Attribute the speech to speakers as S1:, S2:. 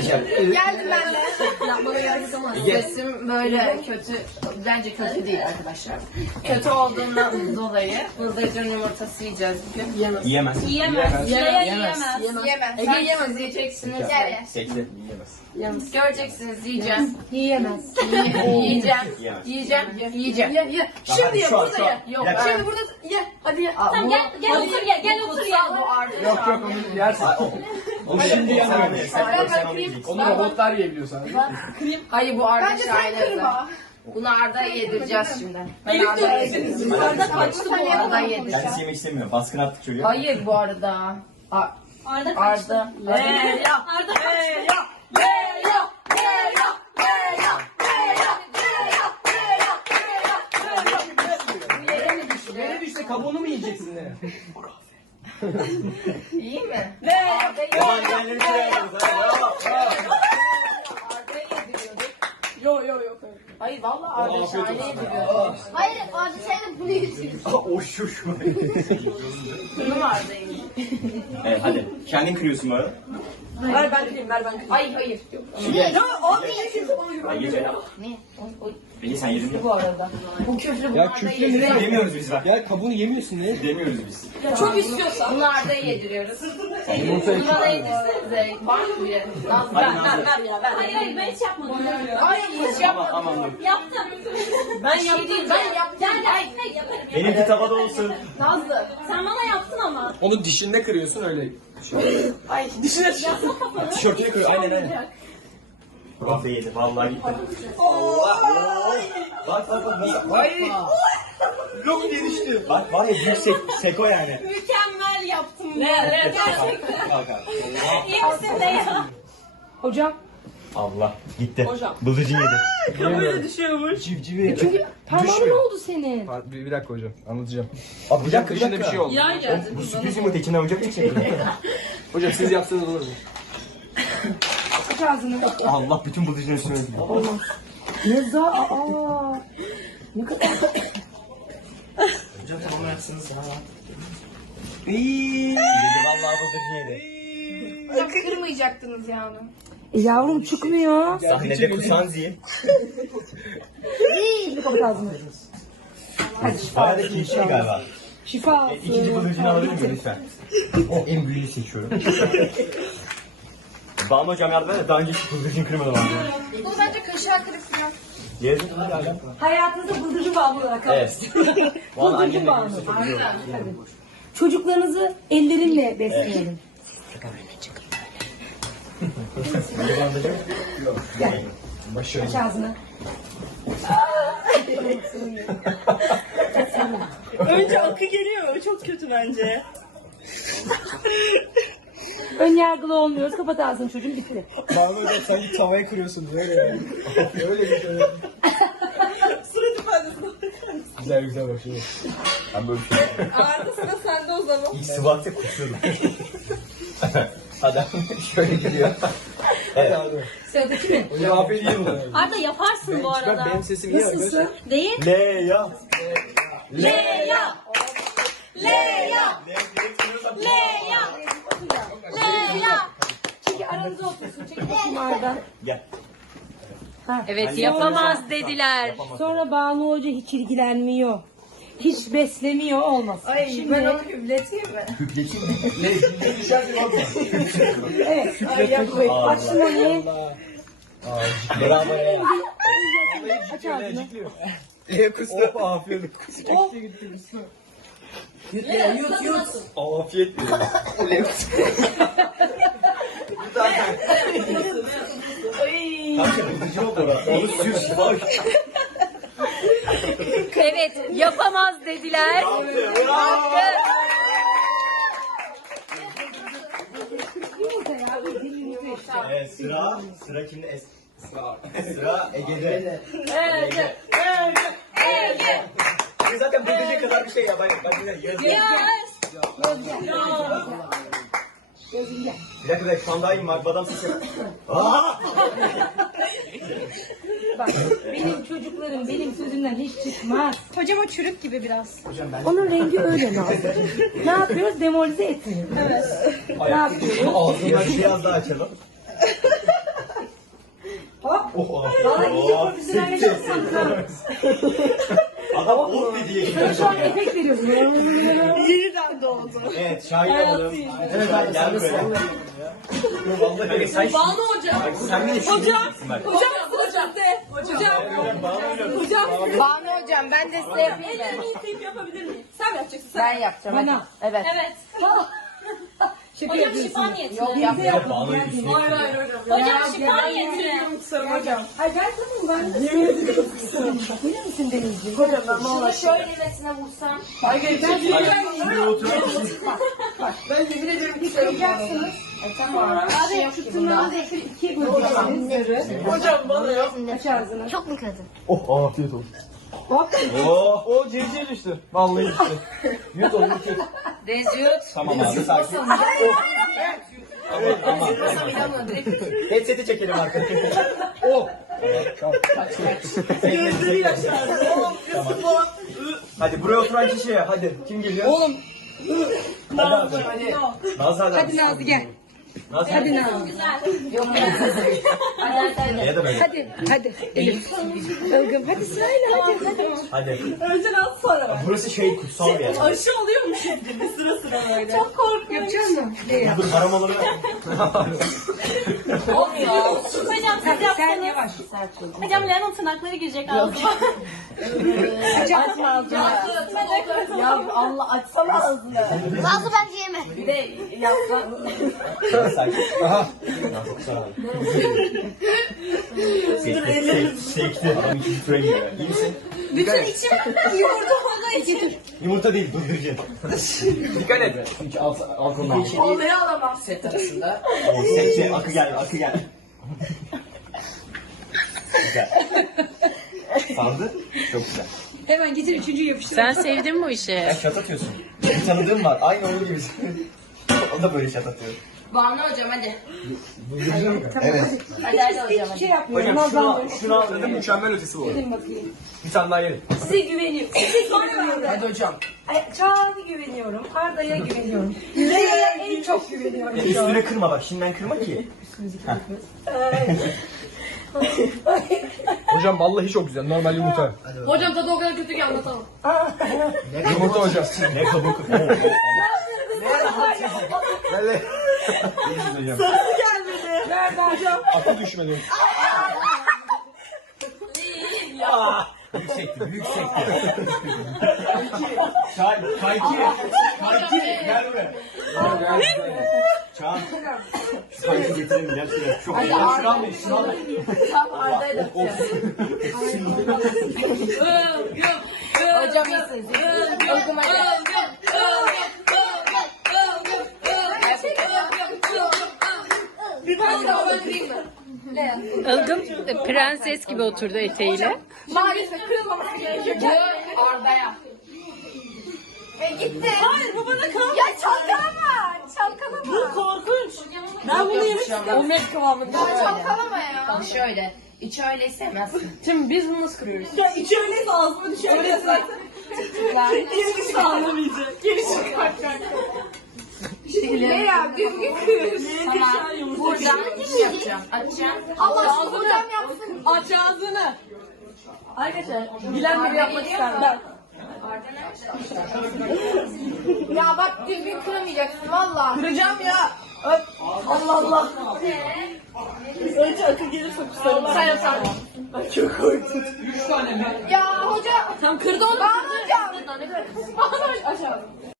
S1: Geldim ben de.
S2: Yapmana gerek ama sesim böyle kötü, bence kötü değil arkadaşlar. Kötü olduğundan dolayı bıldırcın yumurtası yiyeceğiz bugün.
S3: Yiyemez.
S1: Yiyemez.
S2: Yiyemez.
S1: Sen
S2: Yiyemez, yiyeceksiniz.
S1: Gel ye.
S3: Sekti. Yiyemez.
S2: Göreceksiniz, yiyeceğim.
S4: Yiyemez.
S2: Yiyeceğim.
S3: Yiyemez.
S2: Yiyeceğim.
S1: Ye. Şimdi ye, burada ye.
S2: Yok.
S1: Şimdi burada ye. Hadi ye.
S4: Tamam gel otur ya, gel otur ya.
S5: Yok onu yersin. Onu şimdi yemiyor.
S3: Sen onu yiyeceksin.
S5: Onu robotlar yiyebiliyor sadece.
S2: Hayır bu Arda
S1: Bence sen
S2: şahinesi.
S1: kırma.
S2: Bunu Arda'ya yedireceğiz şimdi. Ben Arda'ya yedireceğim.
S4: Arda kaçtı bu
S2: Arda'ya
S4: arada.
S2: yedireceğim.
S3: Kendisi yemek istemiyor. Baskın attık çocuğa.
S2: Hayır bu arada.
S4: Arda kaçtı.
S2: Arda.
S4: Arda kaçtı.
S5: Yere düşse kabuğunu mu yiyeceksin ne?
S2: İyi mi?
S3: Yaban yerleri şuraya alırız.
S2: Arda'ya yediriyorduk.
S5: Yok.
S2: Hayır vallahi Arda şahane yediriyorduk.
S1: Hayır, abi sen de bunu yediriyorsun.
S3: Oşuş.
S2: Bunu mu Arda'ya yediriyorduk?
S3: Evet hadi. Kendin kırıyorsun bu arada.
S5: Ver ben kırayım.
S2: Hayır. Yok.
S3: Ye. Ay ye Ceylan.
S2: Ne? O
S3: Peki sen yedin mi?
S2: bu arada. Bu küfrü bunu
S5: Ya
S2: Arda'ya
S5: küfür
S2: yediriyoruz.
S3: Demiyoruz biz bak.
S5: Ya kabuğunu yemiyorsun ne?
S3: Demiyoruz biz.
S2: Çok istiyorsan. Bunu Arda'ya yediriyoruz.
S5: Yumurtayı
S2: Bunu bana yedirsenize. Var mı bir? Nazlı.
S4: Hayır ben hiç yapmadım.
S2: Hayır hiç yapmadım.
S3: Aman dur.
S4: Yaptım.
S2: Ben yaptım. Ben yaptım.
S4: Gel yaparım.
S3: Benimki tavada olsun.
S2: Nazlı.
S4: Sen bana yaptın ama.
S5: Onu dişinde kırıyorsun öyle.
S2: Ay.
S5: Tişörtünü kırıyor. Aynen.
S3: Vallahi yedi. Vallahi gitti. Allah. Bak.
S5: Ay. Yok gelişti.
S3: Bak var ya büyük seko yani.
S4: Mükemmel yaptım. Ne? Gerçekten.
S3: Bak abi.
S4: İyi misin de ya?
S2: Hocam.
S3: Allah. Gitti. Bıldırcın yedi.
S5: Böyle düşüyormuş. Civcivi.
S4: Çünkü parmağın ne oldu senin?
S5: Bir dakika hocam anlatacağım.
S3: Abi bir dakika
S5: Dışında bir şey oldu.
S3: Bu sürpriz yumurta içine oyuncak çıkacak.
S5: Hocam siz yapsanız olur mu?
S4: Aç ağzını.
S3: Allah bütün bıldırcın üstüne ödüyor.
S4: Yazı. Aa. Ne kadar.
S3: Hocam tamam yapsınız ya. Yedi vallahi bıldırcın yedi.
S1: Kırmayacaktınız ya onu.
S4: Yavrum çıkmıyor.
S3: Sahnede kusanzi.
S4: Bir kapat ağzını. Hadi şifa.
S3: Bayağı da keyifli galiba.
S4: Şifa.
S3: İkinci bıldırcını alabilir miyim lütfen? O en büyüğünü seçiyorum. Banu hocam yardım et. Daha önce hiç bıldırcın kırmadım abi.
S1: Bunu bence kaşığa kırıp falan.
S3: Yedim.
S4: Hayatınızda bıldırcın bağlı olarak
S3: Evet. Valla annemle
S4: bağlı.
S3: görürse çok güzel olur.
S4: Çocuklarınızı ellerinle besleyelim. Aç ağzını.
S6: Önce akı geliyor. Çok kötü bence.
S4: Ön yargılı olmuyoruz. Kapat ağzını çocuğum bitti.
S5: Banu hocam sanki tavaya kırıyorsun böyle yani. Öyle güzel.
S6: Surat ifadesi.
S5: Güzel başlıyor.
S3: Ben böyle bir şey.
S6: Arda sıra sende o zaman.
S3: İlk sıvakta kusuyordum. Adam şöyle gidiyor. Evet.
S4: Sıradaki mi?
S5: Hocam afiyet yiyin bunu.
S4: Arda yaparsın bu arada.
S5: Benim sesim iyi arkadaşlar.
S4: Nasılsın? Değil.
S3: Leya.
S4: Leya. Leya. Leya. Leya. Çünkü aranızda otursun. Çekil bakayım Arda.
S3: Gel.
S4: Evet yapamaz dediler.
S3: Yapamaz.
S4: Sonra Banu Hoca hiç ilgilenmiyor. Hiç beslemiyor olmaz.
S1: Ay
S4: Şimdi,
S1: ben onu hüpleteyim mi?
S3: Hüpleteyim mi?
S4: evet. Açın onu.
S3: Bravo ya.
S4: Aç ağzını.
S5: Kustu. Hoppa afiyet. Gitti gitti kustu.
S3: Afiyet. Kanka bıldırcın oldu orası. Onu sür şifa.
S4: Evet yapamaz dediler.
S3: Evet sıra kimde? Sıra Ege'de. Ege zaten bıldırcın kadar bir şey ya. Bak güzel. Bir dakika şu an daha iyi Mark Badam sesi.
S4: Bak benim çocuklarım benim sözümden hiç çıkmaz.
S1: Hocam o çürük gibi biraz.
S4: Onun rengi öyle Nazlı. Ne yapıyoruz? Demolize etmiyoruz. Evet. Ne yapıyoruz?
S3: Ağzını biraz daha açalım.
S4: Bana iyice profesyonelleşirsin.
S3: Adam oh bir diye
S4: Sana şu an efekt veriyorsun.
S6: Yeniden doğdu.
S3: Evet şahit olalım. Evet abi gel buraya. Vallahi sen
S6: Banu hocam.
S3: sen beni şu
S6: Hocam.
S3: bak.
S6: Hocam sizde. Hocam. Hocam.
S2: Banu hocam ben de size yapayım mı?
S6: Ellerimi yıkayıp yapabilir miyim? Sen mi yapacaksın? Sen.
S2: Ben yapacağım.
S4: Bana.
S2: hadi. Evet.
S1: Evet.
S4: Şaka
S1: Hocam
S4: yapıyorsun.
S1: şifa niyetine.
S2: Yok
S4: Bize
S2: yapma.
S4: yapma.
S3: Bağlayıp
S4: Gel,
S3: üstüne
S4: gel.
S1: Hocam şifa niyetine.
S6: Hocam.
S4: Ay gel tamam ben de yemin ederim kısırım. Bilir misin Denizciğim?
S6: Hocam ben valla.
S1: Şöylemesine vursam.
S6: Ay geçeceğim.
S2: Ben yemin ederim hiç
S4: Yıkayacaksınız.
S2: Tamam.
S4: Abi şu tırnağınızı ikiye böleceksiniz.
S6: Hocam bana yap.
S4: Aç ağzını.
S1: Çok mu kadın?
S3: Oh afiyet olsun.
S4: Hop.
S3: Oh.
S5: O civciv düştü. Vallahi düştü.
S3: Yut onu yut.
S2: Reziyot.
S3: Tamam abi sakin.
S2: Nasıl inanmıyorum.
S3: Headset'i çekelim arkadaşlar. Oh.
S6: Gözleri yaşardı. Kızım bu.
S3: Hadi buraya oturan kişiye hadi. Kim geliyor?
S4: Oğlum.
S3: Hadi abi. Nazlı hadi.
S4: Hadi Nazlı gel.
S3: Nazlı.
S4: Hadi Nazlı.
S2: Yok
S3: Ya da böyle.
S4: Hadi. Elif. Ilgım. Hadi sırayla hadi.
S3: Hadi.
S6: Önce nasıl sonra ben?
S3: Burası şey kutsal bir yer.
S6: Aşı oluyormuş gibi sıra sıra böyle. Çok korkunç.
S4: Yapacak mısın? Ne yap?
S3: Dur aramaları.
S2: olmuyor.
S1: Hocam siz
S4: Sen
S1: yapsanız.
S4: yavaş.
S1: Hocam Leon'un tırnakları girecek ağzıma.
S2: Açma ağzını. Ya Allah açsana ağzını.
S1: Nazlı bence yeme.
S2: Bir de yapsan.
S3: Sakin. Aha. Çok sağ ol. Sekti. Adam ikinci tura gidiyor. İyi misin?
S1: Bütün içim yumurta olduğu için.
S3: Yumurta değil durdurucu. Dikkat et. Çünkü al kolunu.
S2: Olmaya alamam. Set arasında.
S3: Sekti. Akı gel. Akı gel. Güzel. Sandı. Çok güzel.
S4: Hemen getir üçüncüyü yapıştır.
S7: Sen sevdin bu işi.
S3: Sen şat atıyorsun. Bir tanıdığım var. Aynı onun gibi. O da böyle şat atıyor.
S2: Banu hocam hadi.
S3: Evet.
S2: Hadi hocam
S4: Hiçbir şey yapmıyorum.
S3: Hocam
S4: Nazlı.
S3: şunu al. Zaten mükemmel ötesi bu.
S4: Gelin bakayım.
S3: Bir tane daha yerim.
S4: Size güveniyorum. Size güveniyorum.
S2: Hadi hocam.
S4: Çağatay'a güveniyorum. Arda'ya güveniyorum. Yüreğe en çok güveniyorum. şu an.
S3: Üstüne kırma bak. Şimdiden kırma ki.
S5: Hocam vallahi çok güzel. Normal yumurta.
S2: Hocam tadı o kadar kötü ki anlatamam.
S5: Yumurta hocam.
S3: Ne kabuk.
S5: Böyle
S3: İyisiniz hocam.
S6: Sarısı gelmedi.
S4: Nerede hocam?
S5: akıl düşmedi.
S3: Büyük sekti. Büyük sekti. Kayki. Kayki. Gel buraya. Çağan. Şu kayki getirelim. Gel şuraya. Çok iyi. Şunu almayın. Şunu almayın.
S2: Tam Arda'ya da Hocam iyisiniz. Uygun hadi.
S6: Bir bana
S7: Ilgım prenses gibi oturdu eteğiyle.
S2: Maalesef kırılmaması gerekiyor. Arda'ya.
S6: Hayır bu bana kal.
S1: Ya çalkalama. Çalkalama.
S6: Bu korkunç. Ben bunu yemiştim.
S2: Omlet kıvamında böyle.
S1: Çalkalama ya.
S2: Bak şöyle. İçi öyle sevmezsin. Şimdi biz bunu nasıl kırıyoruz?
S6: Ya içi öyleyse ağzıma düşer. Öyle zaten. Gerisi sağlamayacak. Gerisi kalkacak.
S1: Ne ya? Düzgün kır.
S2: Tamam. Buradan yapacağım. Açacağım.
S1: Allah aşkına hocam yapsın.
S6: Aç ağzını. Arkadaşlar bilen biri yapmak ister. Ben.
S1: Ya bak düzgün kıramayacaksın valla.
S6: Kıracağım ya. Öp. Allah Allah. Önce akı gelirse kusarım. Sen yapsana. Ay çok korktum.
S1: Ya hoca.
S6: Tam kırdı onu.
S1: Banu hocam. Banu hocam.